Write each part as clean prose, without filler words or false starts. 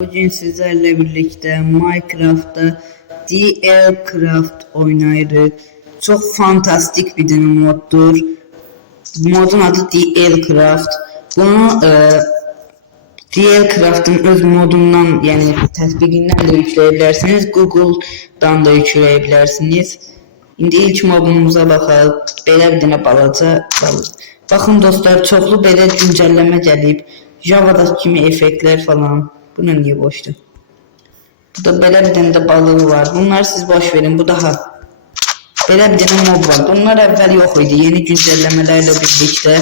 Bugün sizlerle birlikte Minecraft'ta The Craft oynayırıq. Çok fantastik bir dənə moddur. Modun adı The Craft. Bunu The Craft'ın öz modundan, yani tətbiqindən də yükləyə bilərsiniz. Google'dan da yükləyə bilərsiniz. İndi ilk modumuza baxaq. Belə bir dənə balaca. Baxın dostlar, çoxlu belə güncəlləmə gəlib. Java'da kimi effektlər falan. Buna niye boştu? Bu da belə bir dənə də balığı var. Bunları siz boş verin. Bu daha. Belə bir dənə mod var. Bunlar əvvəl yox idi. Yeni güncəlləmələrlə birlikdə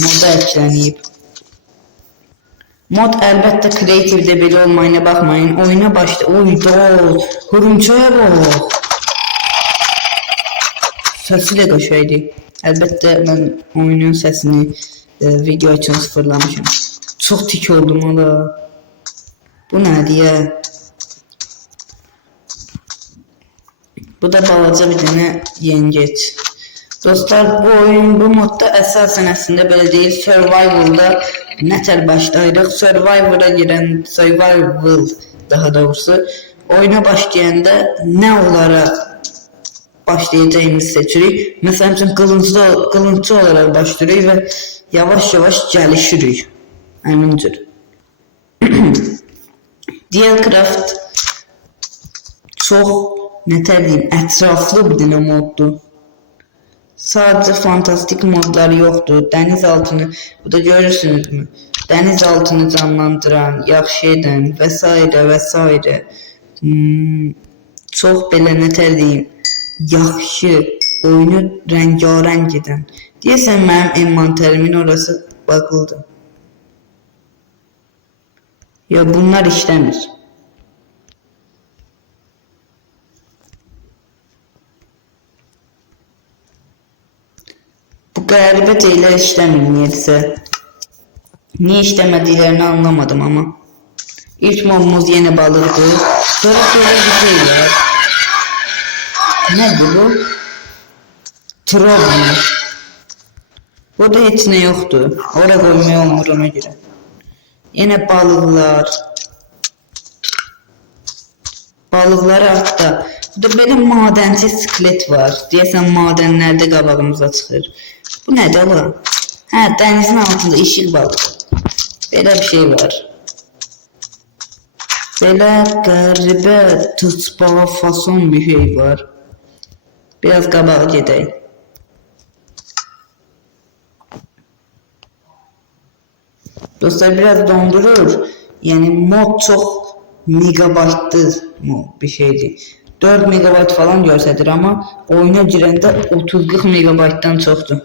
moda əklənib. Mod əlbəttə kreativdə belə olmayına baxmayın. Oyuna başla. Oy dol. Hörümçəyə bax. Səsi də qəşəngdir. Əlbəttə mən oyunun səsini video üçün sıfırlamışım. Çox tik oldum hala. Bu nədir ya? Bu da balaca bir dənə yengeç. Dostlar, bu oyun, bu modda əsasən əslində belə deyil. Survival'da nətər başlayırıq? Survival daha doğrusu. Oyuna başlayanda nə olaraq başlayacağımızı seçirik. Məsələn üçün qılıncı olaraq başlayırıq və yavaş-yavaş gəlişirik. Həmin cür. Dialcraft çox ətraflı bir dənə moddur. Sadəcə fantastik modları yoxdur. Dəniz altını, bu da görürsünüzmü? Dəniz altını canlandıran, yaxşı edən və s. Çox belə yaxşı, oyunu rəngarəng edən. Deyəsən mənim envanterimin orası bağlıdır. Ya bunlar işləmir. Bu qəribə şeylər işləmir niyəsə. Niyə işləmədiklərini anlamadım ama. İlk modumuz yenə balıqdır. Sonra bir şey var. Nədir bu? Troll. Burada heç nə yoxdur. Ora qoymaya olmur ona görə. Yenə balıqlar. Balıqları hatta. Burada belə madənci skelet var. Deyəsən madənlərdə qabağımıza çıxır. Bu nədir ola? Hə, dənizin altında işıq balıq. Belə bir şey var. Belə qəribə tutbağa fason bir şey var. Biraz qabağa gedək. Dostlar, biraz dondurur. Yani mod çok megabaytlı bir şeydir. 4 megabayt falan görsədir ama oyuna girəndə 30-40 megabaytdan çoxdur.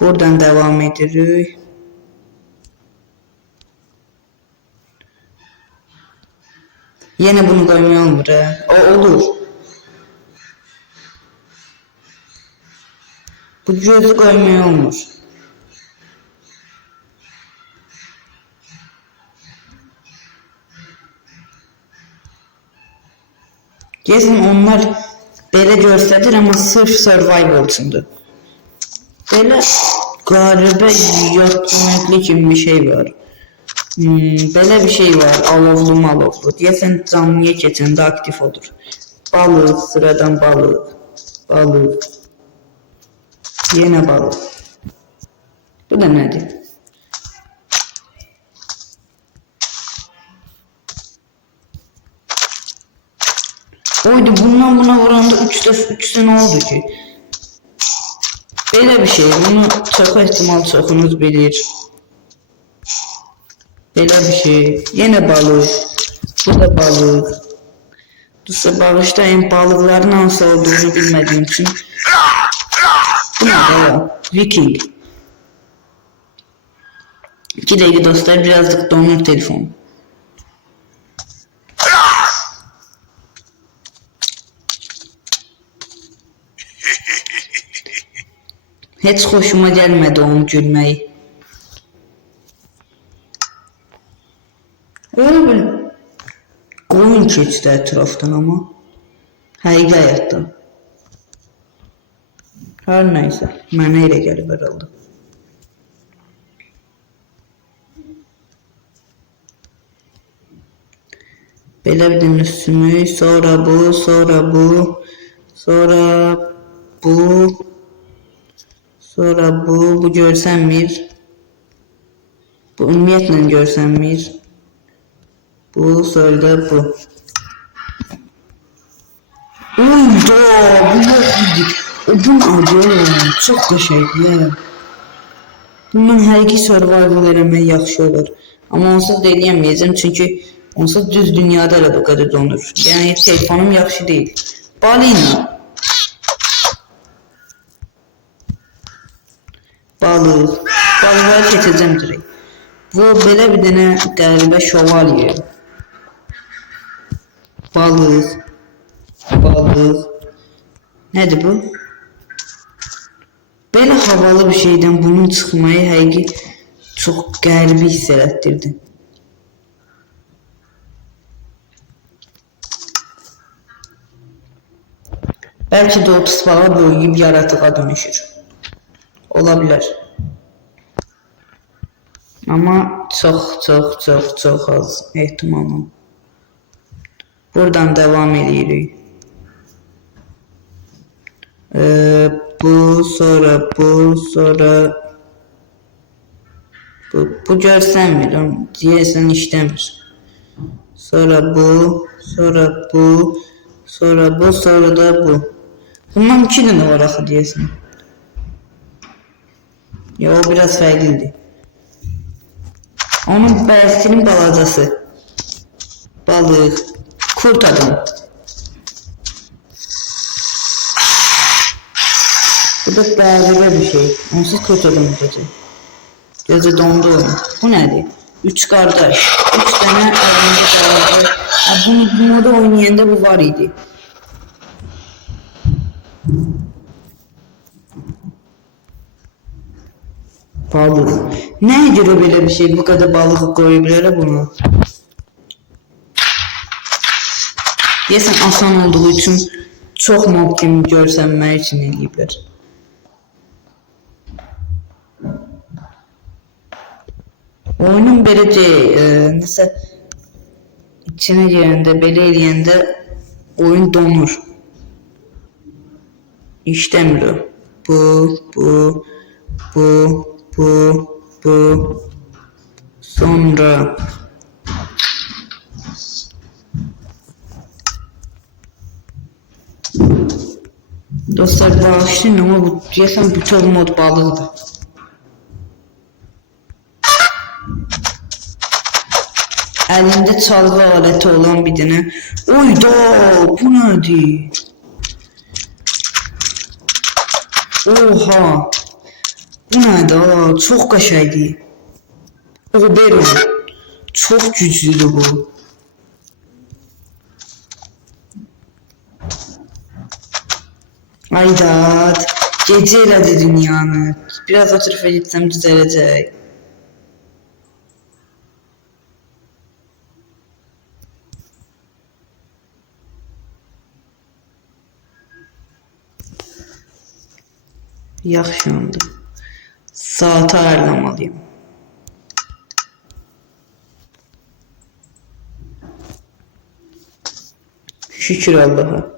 Buradan devam edirik. Yine bunu koymaya olmur. O olur. Bu gözü koymaya olmur. Gezin onlar belə göstərir ama sırf survival üçündür. Belə qəribə yatmaqlı kimi bir şey var. Belə bir şey var, alovlu. Deyəsən canlıya keçəndə aktif olur. Balıq, sıradan balıq. Yine balık. Bu da nedir? Oydu, bundan buna vuranda 3 tane oldu ki. Böyle bir şey. Bunu çok ihtimal çoxunuz bilir. Böyle bir şey. Yine balık. Bu da balık. Dostlar, bağışlayın, balıkların hansı olduğunu bilmediğim için. Bu ne ya? Viking. 2 dakika dostlar, birazcık donur telefon. Hiç hoşuma gelmedi onu gülmeyi. Öyle bir koyun keçdi ətrafdan ama. Həqiqi həyatdan. Her neyse. Mənə elə gəlib herhalde. Belə bir dənə sümük, sonra bu, sonra bu, sonra bu, sonra bu görsənmir. Bu ümumiyyətlə görsənmir. Bu, sonra da bu. Uyda, bu yox idi. O gün adı çox qəşəngdir. Bundan həqiqi survival eləmək yaxşı olur. Amma onsuz da eləyəməyəcəm çünki onsuz düz dünyada da bu qədər donur. Yəni telefonum yaxşı deyil. Balina. Balıq. Balıqları keçəcəm direkt. Bu belə bir dənə qəribə şövalye. Balıq. Balıq. Nədir bu? Belə havalı bir şeydən bunun çıxmayı həqiqi çox qəribə hiss elətdirdi. Bəlkə də o tısbağa böyüyüb yaratığa dönüşür. Ola bilər. Amma çox az ehtimalım. Buradan devam edirik. Bu, sonra bu, sonra bu görsənmir, deyəsən işləmir. Sonra bu, sonra bu, sonra bu, sonra da bu. Bundan 2 dənə var axı deyəsən. Ya o biraz fərqlidir. Onun bəlkinin balacası. Balıq, kurt adam. Bu da qəribə bir şey. Onsuz kurt adam gözü. Gözü dondu onun. Bu nədir? 3 qardaş. 3 dənə əlində qardaş. Bunu bu moda oynayanda bu var idi. Balıq. Nəyə görə belə bir şey? Bu qədər balıq qoyublar buna. Deyəsən asan olduğu üçün çox mob kimi görsənmək üçün eləyiblər. Oyunun beləcə nəsə içinə girəndə, belə eləyəndə oyun donur. İşləmir o. Bu. Sonra dostlar bağışlayın ama bu deyəsən bütün mod balıqdır. Əlində çalgı aləti olan bir dənə. Oyda, bu nədir? Oha. Bu nədir? Çox qəşəngdir. Oberon. Çox güclüdür bu. Aydat. Gecə elədi dünyanı. Biraz o tərəfə gitsəm düzələcək. Yaxşı oldu. Saati ayarlamalıyım. Şükür Allah'a.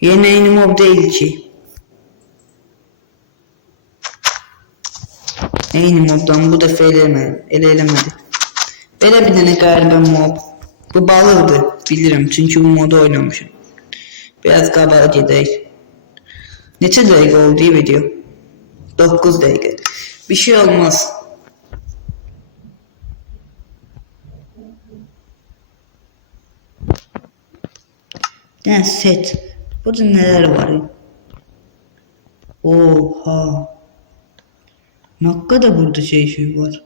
Yeni mob değil ki. Eyni mobdan bu dəfə elə eləmədi. Belə bir dənə qəribə mob. Bu balıqdır, bilirim çünkü bu modu oynamışım. Biraz qabağa gedək. Neçə dəqiqə oldu video? 9 dəqiqə. Bir şey olmaz. Yəni set. Burada nələr var? Oha. Ne kadar burada şey var.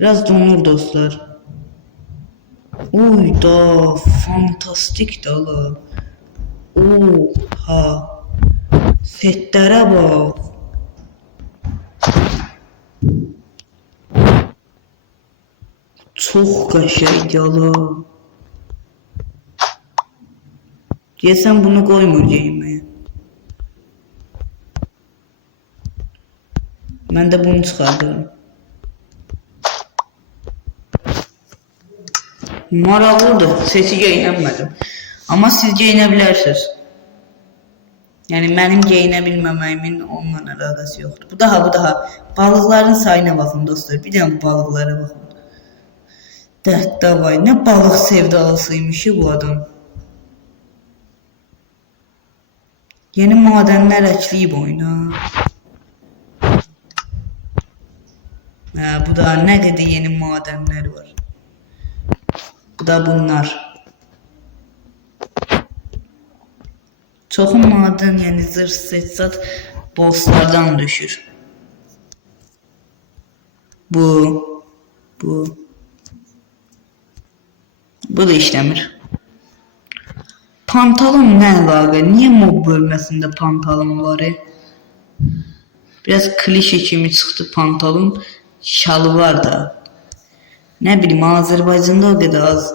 Biraz donur dostlar. Uy da fantastik da la. Oha. Setlere bak. Çok qəşəng la. Deyəsən bunu qoymur yeməyə. Ben de bunu çıxardıram. Maraqlıdır. Sesi geyinəmədim. Amma siz geyinə bilərsiniz. Yəni mənim geyinə bilməməyimin onunla əlaqəsi yoxdur. Bu daha. Balıqların sayına baxın dostlar. Bir dənə balıqlara baxın. Davay, nə balıq sevdalısıymış bu adam. Yeni madenlər əkləyib oyuna. Bu da nə qədər yeni madenlər var. Bu da bunlar. Çoxu maden, yəni zırh seçsat bosslardan düşür. Bu da işləmir. Pantalon nə əlaqə? Niyə mob bölməsində pantalon var? Biraz klişe kimi çıxdı pantalon. Şalı var da. Nə bilim, Azərbaycanda o qədər az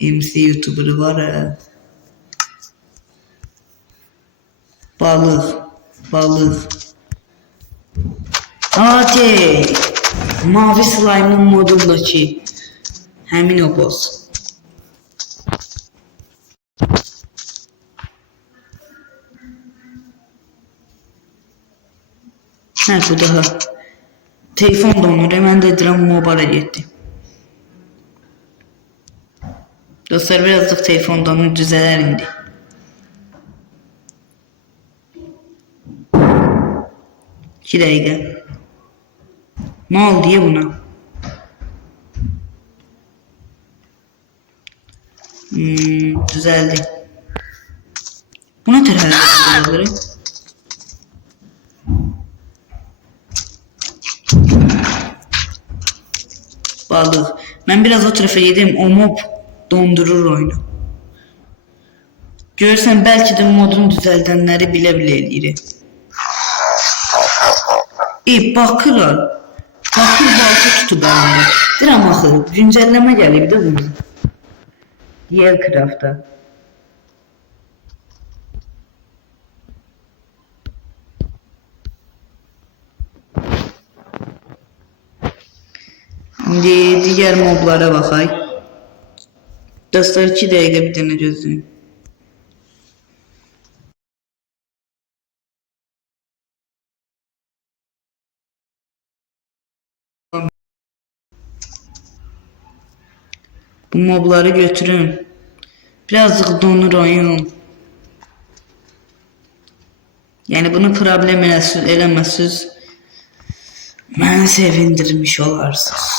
MC YouTuber'ı var. Balıq. Hadi. Mavi slime'ın modundakı həmin o boss. Bu daha. Telefon donur. Hemen de Dram Mobile gitti. Dostlar birazcık telefon donur düzeler indi. İki dakika. Ne oldu ya buna? Düzeldi. Buna terörle oluyor. Balık. Ben biraz o tarafa yedim. O mob dondurur oyunu. Görürsen belki de modun düzeldenleri bile eləyir. Bakırlar. Bakır baltı tutub əlində. Deyirəm axı, güncəlləmə gəlib də bunu. Dielcraft'a. Şimdi diğer moblara baxay. Dostlar 2 dəqiqə bir dənə gözləyin. Bu mobları götürün. Birazcık donur oyun. Yani bunu problem eləməsiz. Məni sevindirmiş olarsınız.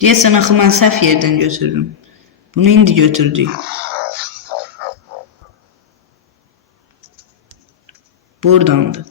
Deyəsən axı mən səhv yerdən götürdüm. Bunu indi götürdük. Buradandı.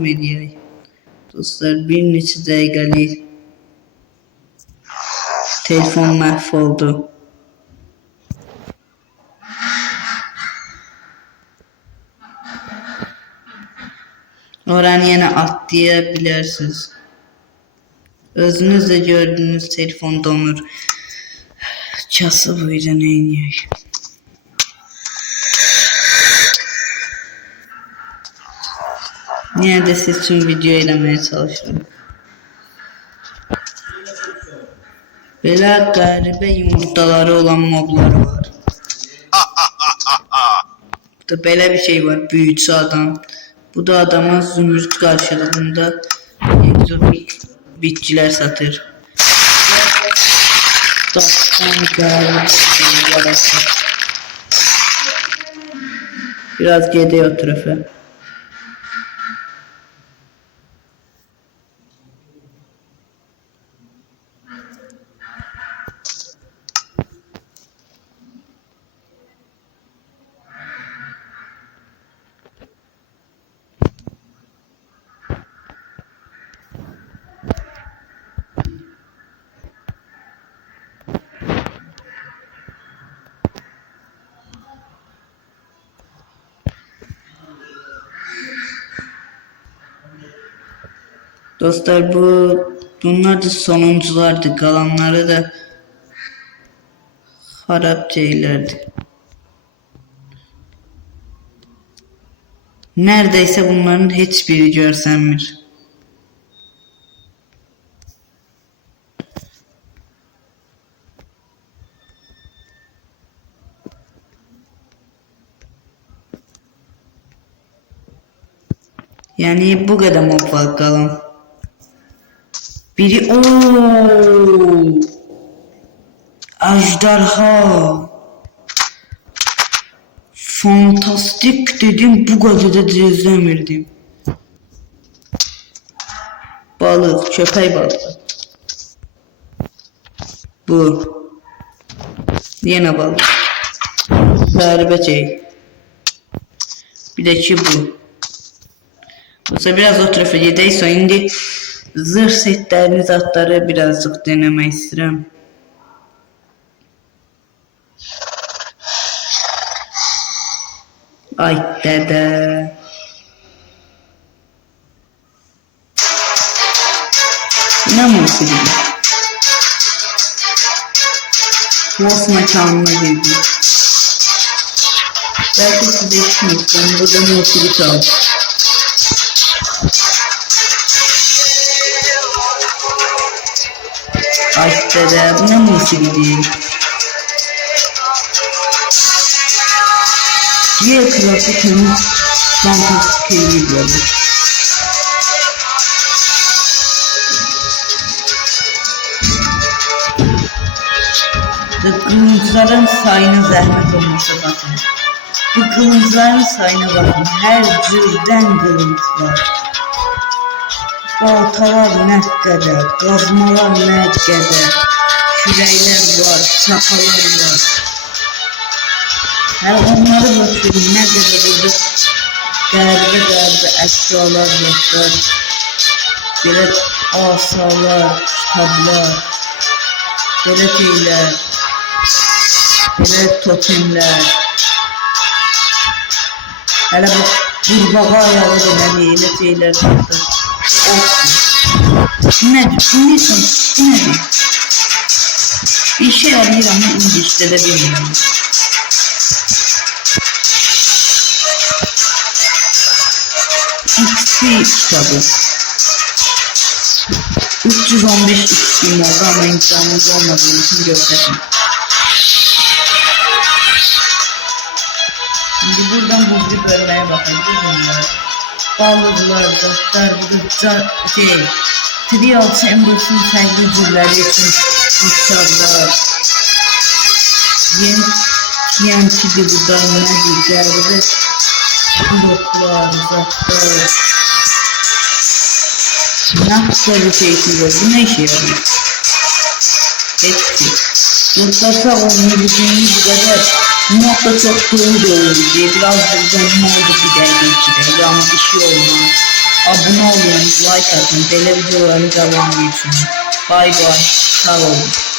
davam edək. Dostlar, bir neçə dəqiqəlik telefon məhv oldu. Oranı yenə atlaya bilərsiniz. Özünüz də gördünüz, telefon donur. Kasıb idi, nə edək? Yine de siz için video eləməyə çalışıyorum. Belə qəribə yumurtaları olan moblar var. Da belə bir şey var, büyücü adam. Bu da adama zümrüt karşılığında egzotik bitkiler satır. Biraz gidiyor o tarafa. Dostlar, bunlar da sonunculardı. Kalanları da harap şeylerdi. Neredeyse bunların hiçbiri görsenmir. Yani bu kadar mob var kalan. Biri ooo, ejderha. Fantastik dedim, bu kadar da izlemirdim. Balık, köpek balığı. Bu. Yine balık. Garibe şey. Bir de ki bu. Mesela biraz o tarafa gideyiz, şimdi zırh setlerini, zatları birazcık denemek istedim. Ay dede. Ne musiki? Nasıl mekanına girdi? Belki size işmiştim. Burada musiki çaldı. Ay dede, bu ne musiki değil? Diğer klasik hem fantastik geliyordu. Kılıçların sayına zahmet olmasa bakın. Bu kılıçların sayına bakın. Her türden kılıç var. Baltalar ne kadar, kazmalar ne kadar, kürəklər var, çapalar var. Her onları bakıyorum, ne kadar burada qəribə əşyalar var. Belə asalar, kitablar, belə şeylər, belə totemlər. Hələ bu qurbağa ayağı deməli, elə şeylər var. Nedir? Bu nedir? Bir şey arayır ama İngilizce de bilmiyorum. XP kitabı. 315 XP'm oldu ama imkanımız olmadığı için göstereyim. Şimdi buradan bu bir bölmeye bakabiliriz. Balıklar, dostlar, burada şey, Trial Chambers'ın kendi cürləri için uçarlar. Yeni TNT'dir burada, nədir, gəldi. Bloklar, uzaqlar. Nasıl bir şey var, bu ne işe yarıyor? Hepsi. Burada sağ olun, bu kadar. Modda çok kırıldı olur diye biraz buradan ne oldu bir derdi içinde ama bir şey olmaz. abone olun, like atın, belə videoların davamı üçün. Bay bay, sağ olun.